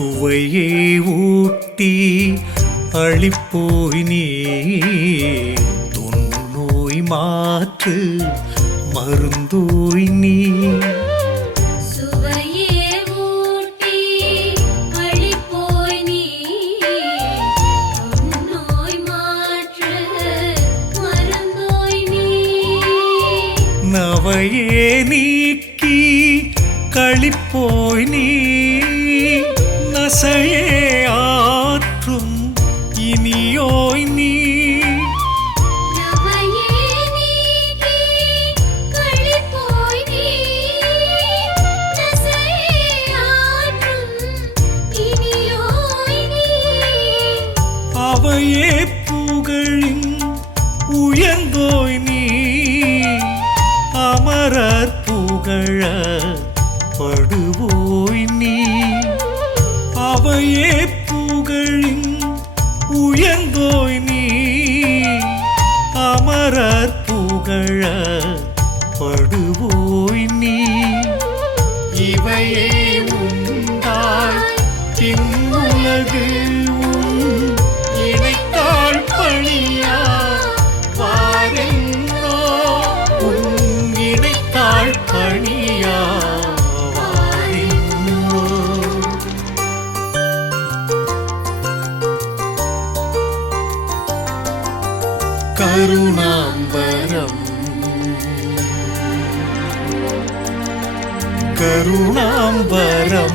சுவையே ஊட்டி அழிப்போய் நீ தொன்னோய் மாற்று மருந்தோய் நீ. நவையே நீக்கி களிப்போய் நீ. நசையே ஆற்றும். இனியோய் நீ. அவையே புகழின் உயர்ந்தோய் நீ. அமரர் புகழ படுவோய் நீ. அவையே புகழின் உயர்ந்தோய் நீ. அமரர் புகழ படுவோய் நீ. இவையே உண்டாய் பின்னுலகு കരുണാംബരം കരുണാംബരം